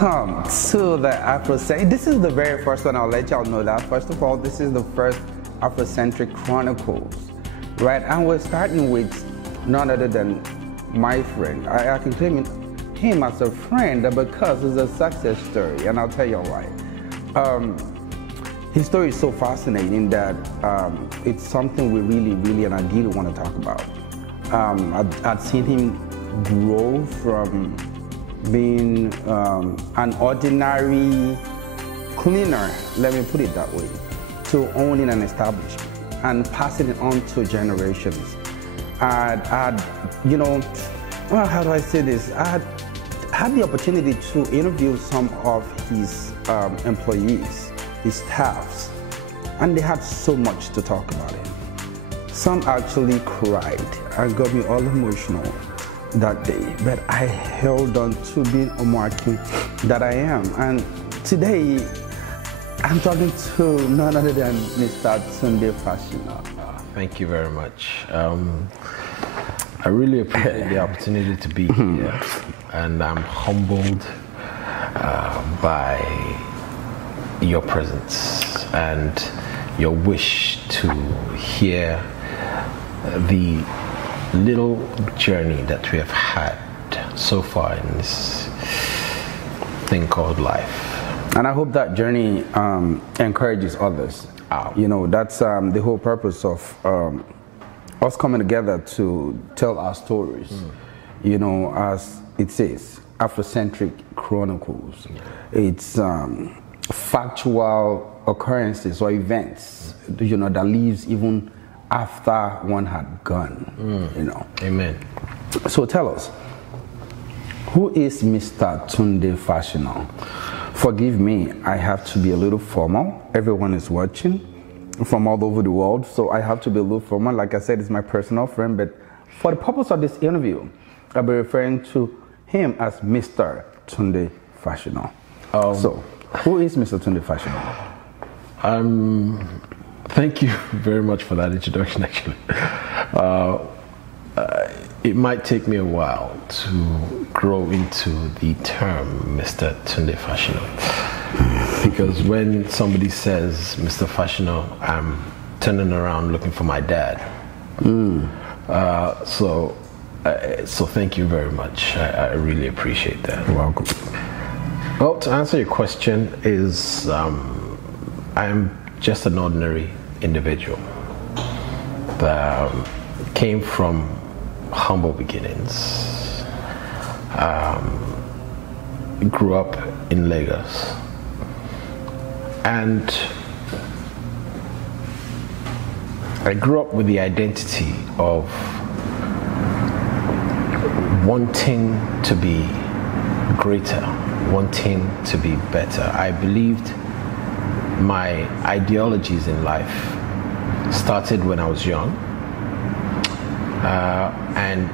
Welcome to the Afrocentrik. This is the very first one. I'll let y'all know that. First of all, this is the first Afrocentrik Chronicles, right? And we're starting with none other than my friend. I can claim him as a friend because it's a success story, and I'll tell you why. His story is so fascinating that it's something we really and ideally want to talk about. I've seen him grow from being an ordinary cleaner, let me put it that way, to owning an establishment and passing it on to generations. You know, how do I say this? I had the opportunity to interview some of his employees, his staffs, and they had so much to talk about him. Some actually cried and got me all emotional that day, but I held on to being a marking that I am. And today, I'm talking to none other than Mr. Tunde Fasina. Thank you very much. I really appreciate the opportunity to be here, and I'm humbled by your presence and your wish to hear the little journey that we have had so far in this thing called life. And I hope that journey encourages others. You know, that's the whole purpose of us coming together to tell our stories. You know, as it says, Afrocentrik Chronicles. It's factual occurrences or events, you know, that leaves even after one had gone, you know. Amen. So tell us, who is Mr. Tunde Fasina? Forgive me, I have to be a little formal. Everyone is watching from all over the world, so I have to be a little formal. Like I said, it's my personal friend, but for the purpose of this interview, I'll be referring to him as Mr. Tunde Fasina. So, who is Mr. Tunde Fasina? Thank you very much for that introduction, actually. It might take me a while to grow into the term Mr. Tunde Fasina, because when somebody says Mr. Fasina, I'm turning around looking for my dad. So thank you very much. I really appreciate that. You're welcome. Well, to answer your question is, I'm just an ordinary individual that came from humble beginnings. Grew up in Lagos, and I grew up with the identity of wanting to be greater, wanting to be better. I believed my ideologies in life started when I was young and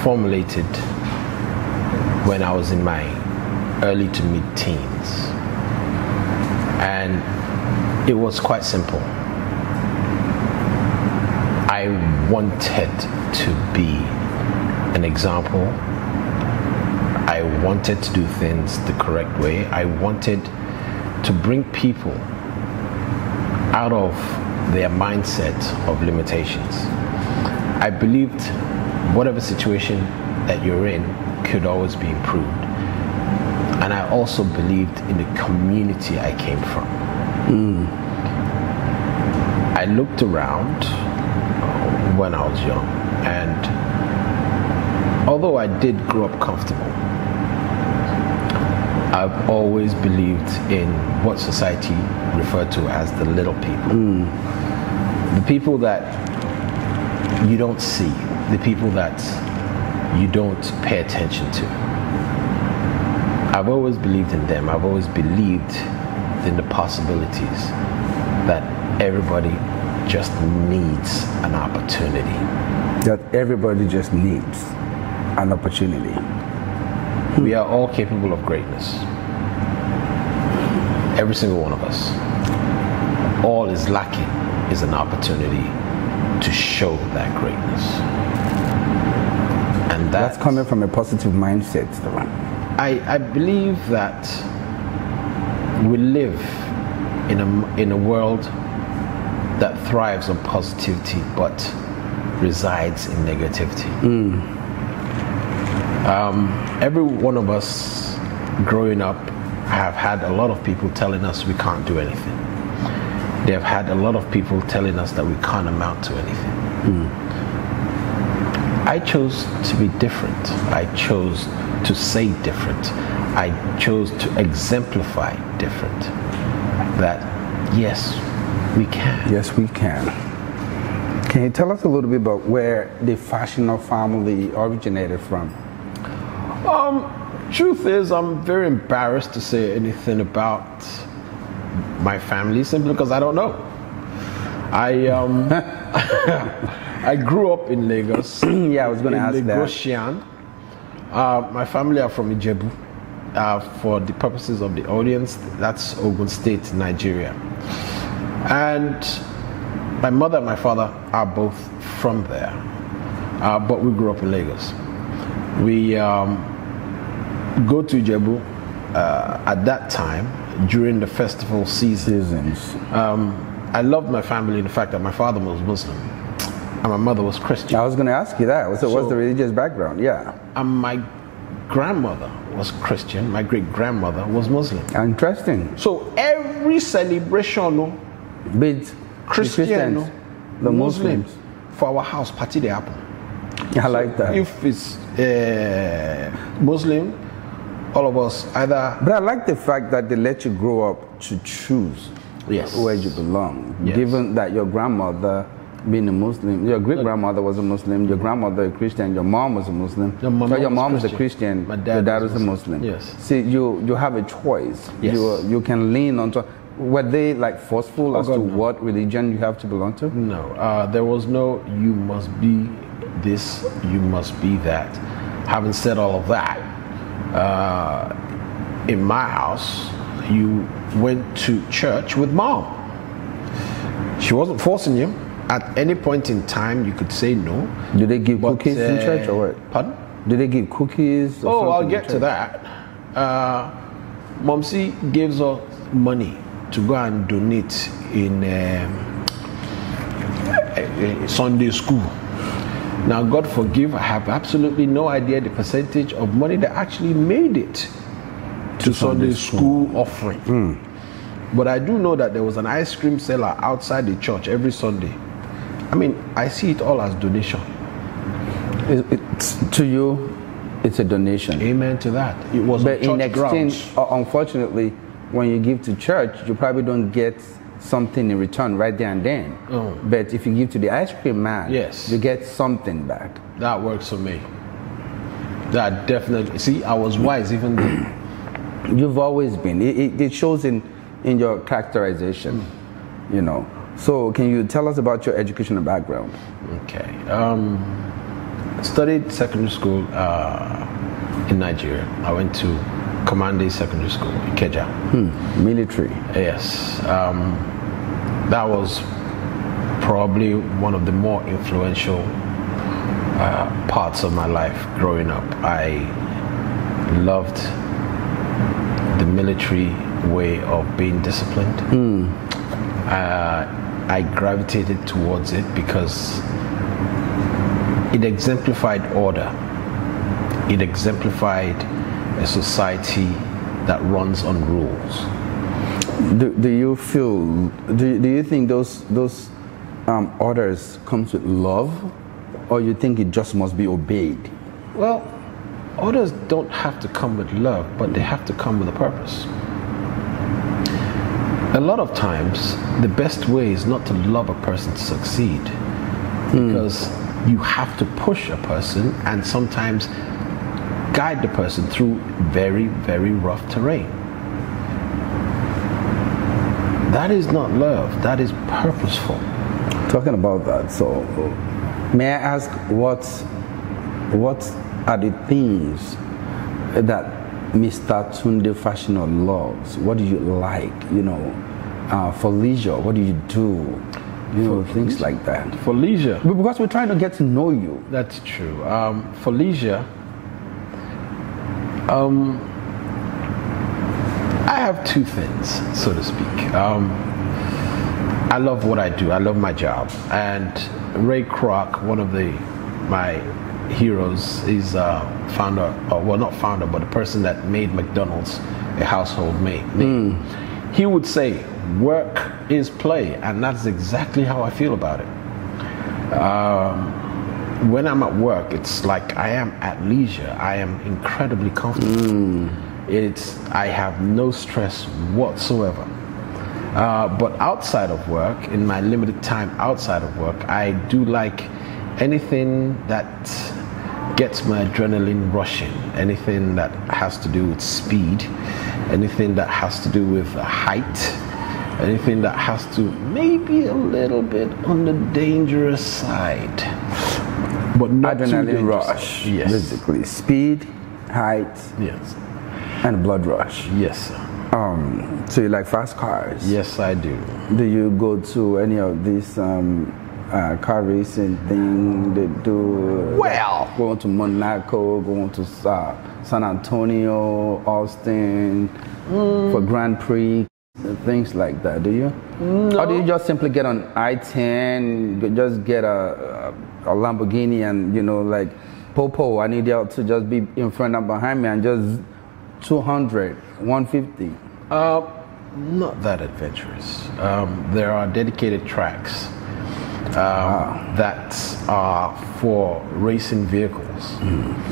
formulated when I was in my early to mid-teens. And it was quite simple. I wanted to be an example. I wanted to do things the correct way. I wanted to bring people out of their mindset of limitations. I believed whatever situation that you're in could always be improved. And I also believed in the community I came from. I looked around when I was young, and although I did grow up comfortable, I've always believed in what society referred to as the little people. The people that you don't see, the people that you don't pay attention to. I've always believed in them. I've always believed in the possibilities that everybody just needs an opportunity. That everybody just needs an opportunity. We are all capable of greatness. Every single one of us. All is lacking is an opportunity to show that greatness. And that's coming from a positive mindset, though. I believe that we live in a world that thrives on positivity but resides in negativity. Every one of us growing up have had a lot of people telling us we can't do anything. They have had a lot of people telling us that we can't amount to anything. I chose to be different. I chose to say different. I chose to exemplify different. That yes, we can. Yes, we can. Can you tell us a little bit about where the Fasina family originated from? Truth is, I'm very embarrassed to say anything about my family simply because I don't know. I grew up in Lagos. Yeah, I was going to ask Lagosian. My family are from Ijebu. For the purposes of the audience, that's Ogun State, Nigeria. And my mother and my father are both from there, but we grew up in Lagos. We go to Ijebu at that time during the festival seasons. I loved my family in the fact that my father was Muslim and my mother was Christian. I was going to ask you that. What's the religious background? Yeah. And my grandmother was Christian. My great-grandmother was Muslim. Interesting. So every celebration, with Christian, the Muslims, for our house, party they happen. I like that. If it's Muslim, all of us either. But I like the fact that they let you grow up to choose where you belong. Yes. Given that your grandmother, being a Muslim, your great-grandmother was a Muslim, your grandmother a Christian, your mom was a Muslim. Your mom was a Christian, your dad was a Muslim. Yes. See, you have a choice. Yes. You can lean on to. Were they like forceful as to what religion you have to belong to? No, there was no you must be this, you must be that. Having said all of that, in my house, you went to church with mom. She wasn't forcing you. At any point in time, you could say no. Did they give cookies in church or what? Pardon? Did they give cookies? Or I'll get to that. Momsi gives us money to go and donate in Sunday school. Now, God forgive, I have absolutely no idea the percentage of money that actually made it to Sunday school offering. But I do know that there was an ice cream seller outside the church every Sunday. I mean, I see it all as donation. To you, it's a donation. Amen to that. It was but in exchange, unfortunately, when you give to church, you probably don't get something in return right there and then. But if you give to the ice cream man, you get something back. That works for me. That definitely. See, I was wise even then. You've always been. It shows in your characterization, you know. So can you tell us about your educational background? Okay. Studied secondary school in Nigeria. I went to Commande Secondary School, Ikeja. Military. Yes. That was probably one of the more influential parts of my life growing up. I loved the military way of being disciplined. I gravitated towards it because it exemplified order. It exemplified a society that runs on rules. Do you feel? Do you think those orders comes with love, or you think it just must be obeyed? Well, orders don't have to come with love, but they have to come with a purpose. A lot of times, the best way is not to love a person to succeed, because you have to push a person and sometimes guide the person through very, very rough terrain. That is not love, that is purposeful. Talking about that, so may I ask what are the things that Mr. Tunde Fasina loves? What do you like, you know, for leisure? What do you do? You know, things like that. For leisure? Because we're trying to get to know you. That's true. For leisure, I have two things, so to speak. I love what I do. I love my job. And Ray Kroc, one of my heroes, is founder, well, not founder, but the person that made McDonald's a household name. He would say, work is play, and that's exactly how I feel about it. When I'm at work, it's like I am at leisure. I am incredibly comfortable. I have no stress whatsoever. But outside of work, in my limited time outside of work, I do like anything that gets my adrenaline rushing, anything that has to do with speed, anything that has to do with height, anything that has to maybe a little bit on the dangerous side, but not adrenaline rush. Yes, basically speed, height, yes, and blood rush. Yes, sir. So you like fast cars? Yes, I do. Do you go to any of these car racing thing they do? Well, going to Monaco, going to San Antonio, Austin for Grand Prix, things like that. Do you? No. Or do you just simply get on I-10, just get a Lamborghini and, you know, like, Popo, I need you to just be in front and behind me and just 200, 150? Not that adventurous. There are dedicated tracks that are for racing vehicles.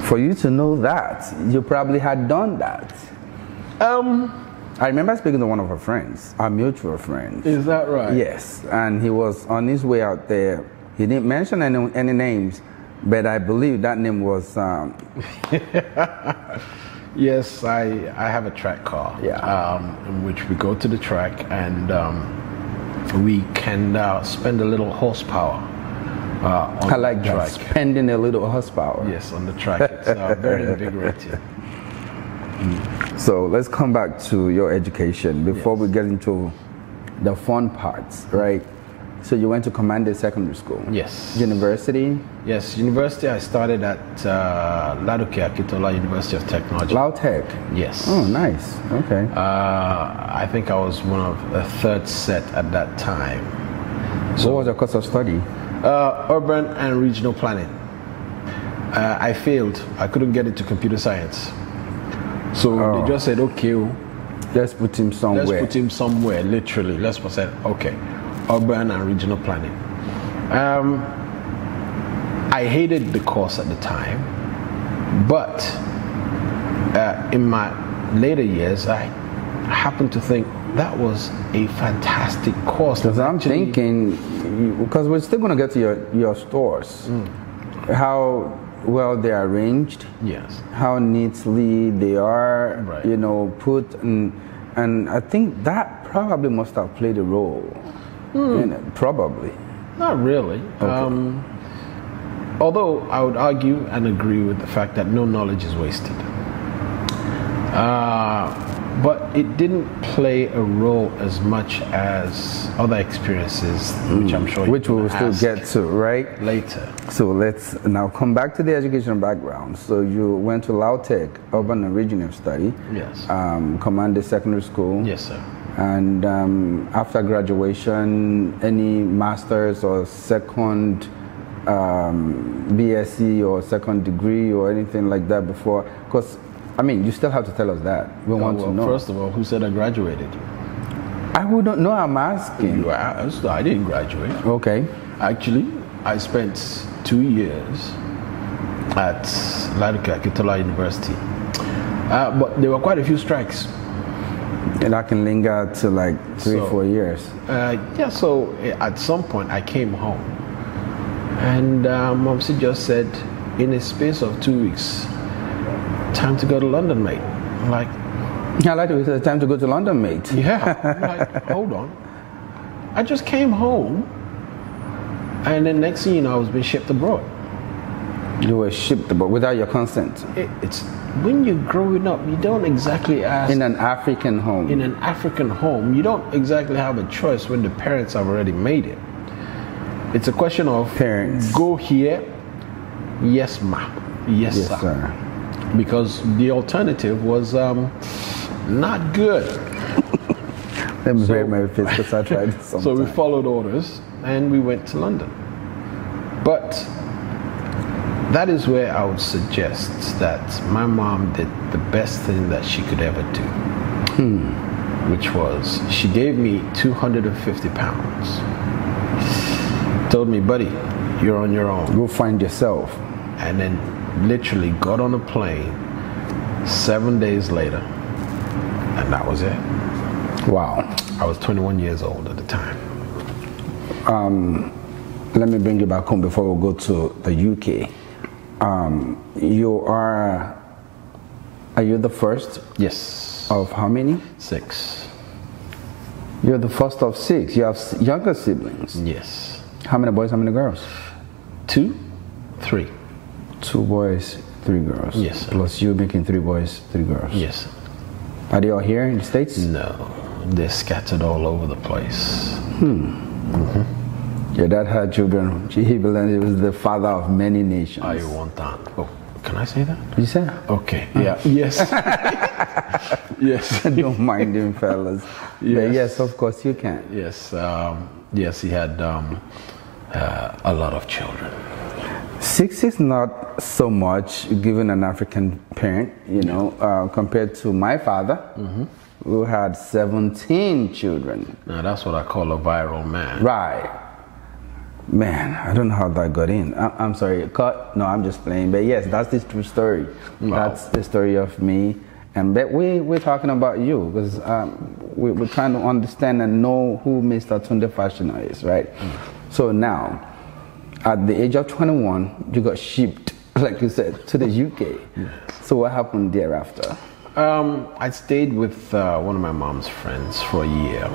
For you to know that, you probably had done that. I remember speaking to one of our friends, our mutual friends. Is that right? Yes, and he was on his way out there. He didn't mention any names, but I believe that name was... Yes, I have a track car. Yeah. In which we go to the track and we can spend a little horsepower on I like the that, track. spending a little horsepower. Yes, on the track. It's very invigorating. So let's come back to your education before we get into the fun parts, right? So you went to Commande Secondary School. Yes. University? Yes, university. I started at Ladoke Akitola University of Technology. Lautech? Yes. Oh, nice. Okay. I think I was one of the third set at that time. So what was your course of study? Urban and regional planning. I failed. I couldn't get into computer science. So they just said, okay, let's put him somewhere. Let's put him somewhere, literally. Let's say, okay, urban and regional planning. I hated the course at the time, but in my later years, I happened to think that was a fantastic course. Because I'm thinking, because we're still going to get to your stores, how well they are arranged, yes, how neatly they are, right, you know, put, and I think that probably must have played a role in it, probably. Not really. Okay. Although I would argue and agree with the fact that no knowledge is wasted. But it didn't play a role as much as other experiences, which I'm sure which we'll still get to, right? Later. So let's now come back to the educational background. So you went to Lautech, Urban and Regional Study. Yes. Commande Secondary School. Yes, sir. And after graduation, any master's or second BSc or second degree or anything like that before? Because, I mean, you still have to tell us that. We want to know. First of all, who said I graduated? I wouldn't know. I'm asking. You asked. I didn't graduate. Okay. Actually, I spent 2 years at Ladoke Akitola University. But there were quite a few strikes. And that can linger to like 3-4 years. Yeah, so at some point I came home. And Momsi just said, in a space of 2 weeks, time to go to London, mate. I'm like, I like to say, time to go to London, mate. Yeah. I'm like, hold on. I just came home, and then next thing you know, I was being shipped abroad. You were shipped abroad without your consent. It's when you're growing up, you don't exactly ask. In an African home. In an African home, you don't exactly have a choice when the parents have already made it. It's a question of parents. Go here, yes, ma, yes, sir. because the alternative was not good. Let me wear my face because I tried it sometime. So we followed orders and we went to London. But that is where I would suggest that my mom did the best thing that she could ever do, which was she gave me £250. Told me, buddy, you're on your own. Go find yourself. And then literally got on a plane 7 days later, and that was it. Wow. I was 21 years old at the time. Let me bring you back home before we go to the UK. Are you the first? Yes. Of how many? 6. You're the first of 6. You have younger siblings? Yes. How many boys, how many girls? 2, 3. 2 boys, 3 girls. Yes. Plus you making 3 boys, 3 girls. Yes. Are they all here in the States? No, they're scattered all over the place. Your dad had children. He was the father of many nations. I want that. Oh, can I say that? You said? Okay. Yeah. Yes. Yes. Don't mind him, fellas. Yes. But yes, of course you can. Yes. Yes, he had a lot of children. 6 is not so much given an African parent, compared to my father, who had 17 children. Now that's what I call a viral man. Right. Man, I don't know how that got in. I'm sorry, cut. No, I'm just playing. But yes, that's the true story. Wow. That's the story of me. And but we're talking about you because we're trying to understand and know who Mr. Tunde Fasina is, right? So now, at the age of 21, you got shipped, like you said, to the UK. Yes. So what happened thereafter? I stayed with one of my mom's friends for a year.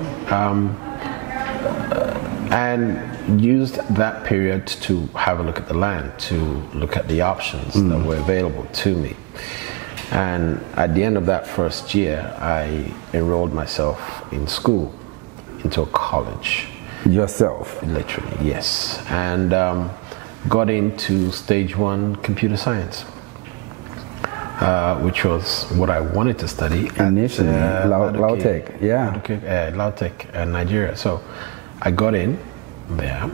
And used that period to have a look at the land, to look at the options that were available to me. And at the end of that first year, I enrolled myself in school, into a college. Yourself? Literally, yes. And got into stage 1 computer science, which was what I wanted to study. Initially, Lautech, yeah. Lautech, Nigeria. So I got in there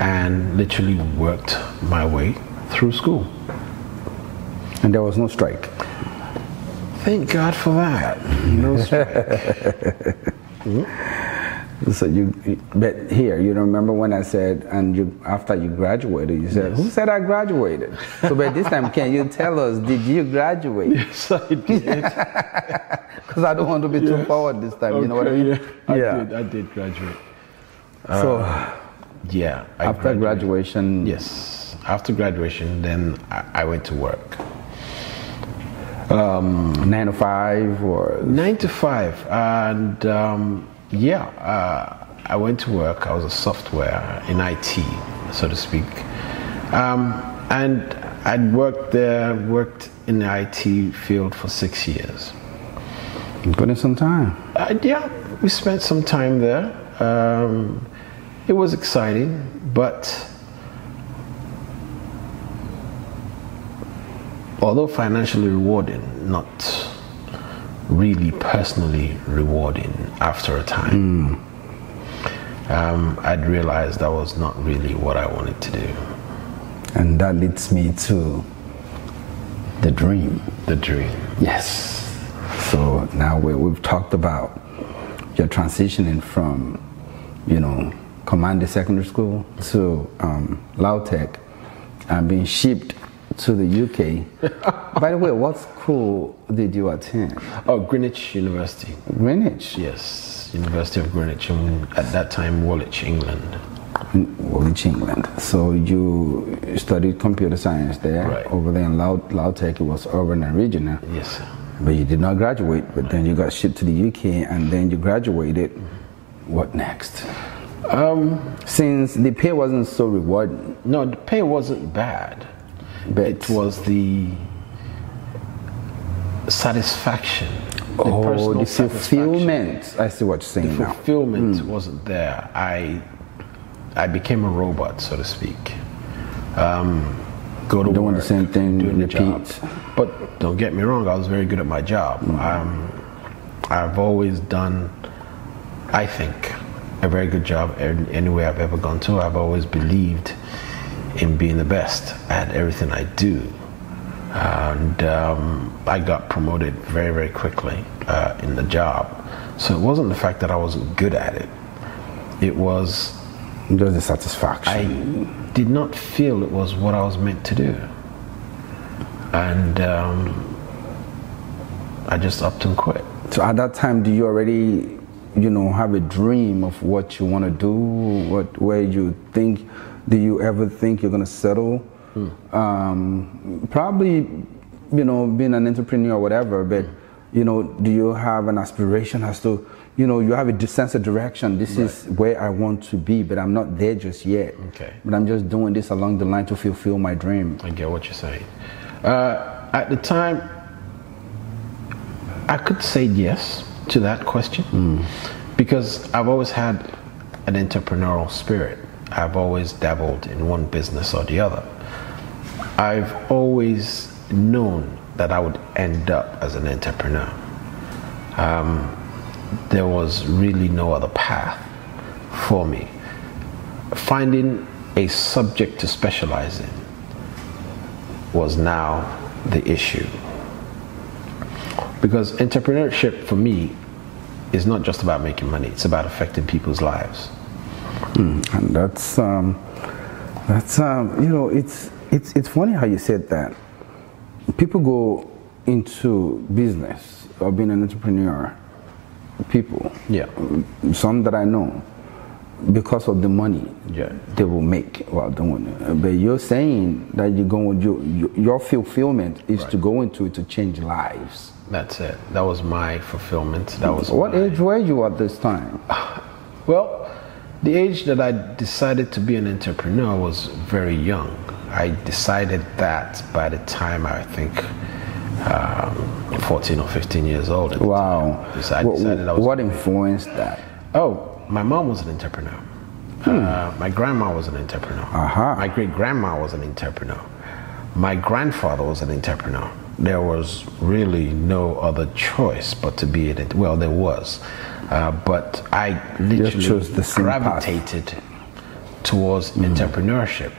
and literally worked my way through school. And there was no strike? Thank God for that. No strike. So but here, you remember when I said, after you graduated, you said, yes. Who said I graduated? So by this time, can you tell us, did you graduate? Yes, I did. Because I don't want to be too forward this time, okay, you know what I mean? Yeah. I did graduate. So, yeah. After graduation? Yes. After graduation, then I went to work. 9 to 5 or? 9 to 5. And I went to work. I was a software in IT, so to speak. And I'd worked in the IT field for 6 years. You put in some time. Yeah, we spent some time there. It was exciting, but although financially rewarding, not really personally rewarding after a time. I'd realized that was not really what I wanted to do. And that leads me to the dream. The dream. Yes. So now we've talked about your transitioning from, Command Secondary School to Lautech and being shipped to the UK. By the way, what school did you attend? Oh, Greenwich University. Greenwich? Yes, University of Greenwich, at that time, Woolwich, England. Woolwich, England. So you studied computer science there. Right. Over there in Lautech, it was urban and regional. Yes, sir. But you did not graduate, but then you got shipped to the UK and then you graduated. What next? Since the pay wasn't so rewarding. No, the pay wasn't bad. But it was the satisfaction. The fulfillment. I see what you're saying now. The fulfillment wasn't there. I became a robot, so to speak. go to doing work, the same thing, doing the job. repeat. But don't get me wrong, I was very good at my job. I've always done, I think, a very good job anywhere I've ever gone to. I've always believed in being the best at everything I do. And I got promoted very, very quickly in the job. So it wasn't the fact that I wasn't good at it. It was... There's the satisfaction. I did not feel it was what I was meant to do. And I just upped and quit. So at that time, do you already, have a dream of what you want to do? Where you think, do you ever think you're going to settle? Probably, being an entrepreneur or whatever, but, do you have an aspiration as to, you have a sense of direction. This is where I want to be, but I'm not there just yet. Okay. But I'm just doing this along the line to fulfill my dream. I get what you're saying. At the time, I could say yes to that question because I've always had an entrepreneurial spirit. I've always dabbled in one business or the other. I've always known that I would end up as an entrepreneur. There was really no other path for me. Finding a subject to specialize in was now the issue. Because entrepreneurship for me is not just about making money, it's about affecting people's lives. And that's it's funny how you said that. People go into business or being an entrepreneur, some that I know, because of the money they will make while doing it. But you're saying that your fulfillment is to go into it to change lives. That's it. That was my fulfillment. That was what age were you at this time? Well, the age that I decided to be an entrepreneur was very young. I decided that by the time I think 14 or 15 years old. Wow. What influenced that? Oh, my mom was an entrepreneur. My grandma was an entrepreneur. My great-grandma was an entrepreneur. My grandfather was an entrepreneur. There was really no other choice but to be an entrepreneur. Well, there was. But I literally gravitated towards entrepreneurship.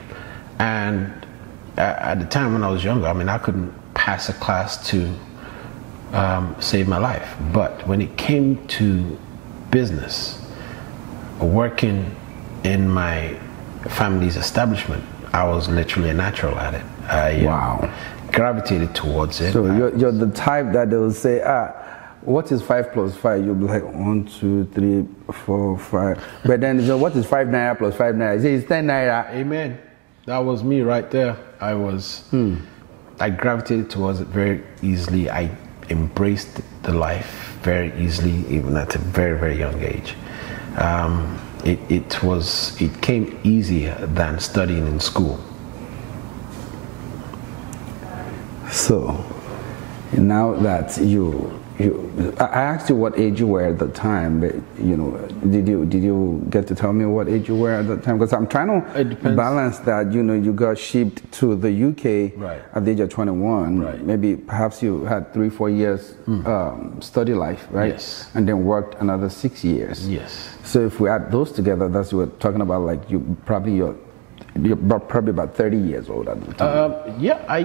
And at the time when I was younger, I couldn't pass a class to save my life. But when it came to business, working in my family's establishment, I was literally a natural at it. I gravitated towards it. So you're the type that they will say, what is 5 plus 5? You'll be like 1, 2, 3, 4, 5. But then so what is 5 naira plus 5 naira? You say it's 10 naira. Amen. That was me right there. I gravitated towards it very easily. I embraced the life very easily, even at a very, very young age. It came easier than studying in school. So now that I asked you what age you were at the time, but did you get to tell me what age you were at the time? Because I'm trying to balance that. You got shipped to the UK at the age of 21. Right. Maybe perhaps you had 3-4 years study life, right? Yes. And then worked another 6 years. Yes. So if we add those together, that's what we're talking about. Like you're probably about 30 years old at the time.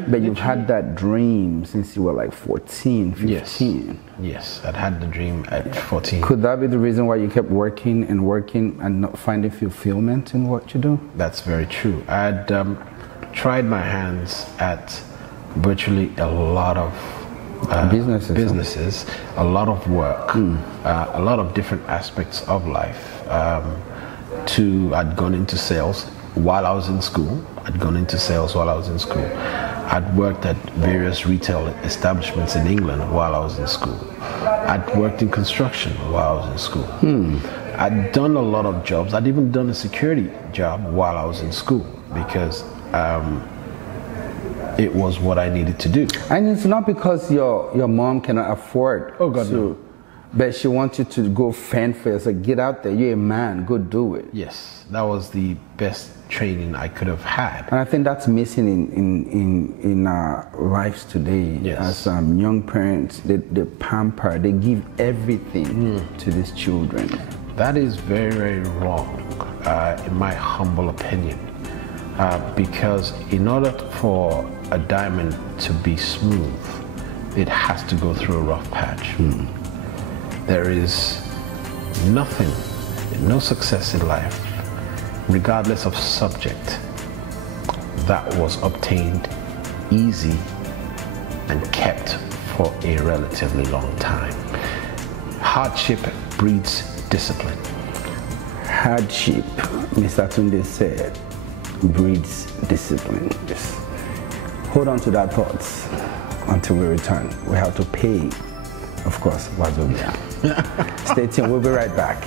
But you've had that dream since you were like 14, 15. Yes, I'd had the dream at 14. Could that be the reason why you kept working and not finding fulfillment in what you do? That's very true. I'd tried my hands at virtually a lot of businesses, a lot of work, a lot of different aspects of life. I'd gone into sales while I was in school. I'd worked at various retail establishments in England while I was in school. I'd worked in construction while I was in school. I'd done a lot of jobs. I'd even done a security job while I was in school because it was what I needed to do. And it's not because your mom cannot afford Oh God, no. But she wants you to go fend for yourself. Get out there. You're a man. Go do it. Yes, that was the best training I could have had. And I think that's missing in our lives today. Yes. As young parents, they pamper, they give everything to these children. That is very, very wrong, in my humble opinion. Because in order for a diamond to be smooth, it has to go through a rough patch. There is nothing, no success in life, regardless of subject, that was obtained easy and kept for a relatively long time. Hardship breeds discipline. Hardship, Mr. Tunde said, breeds discipline. Just hold on to that thought until we return. We have to pay, of course, Wazobia. Stay tuned, we'll be right back.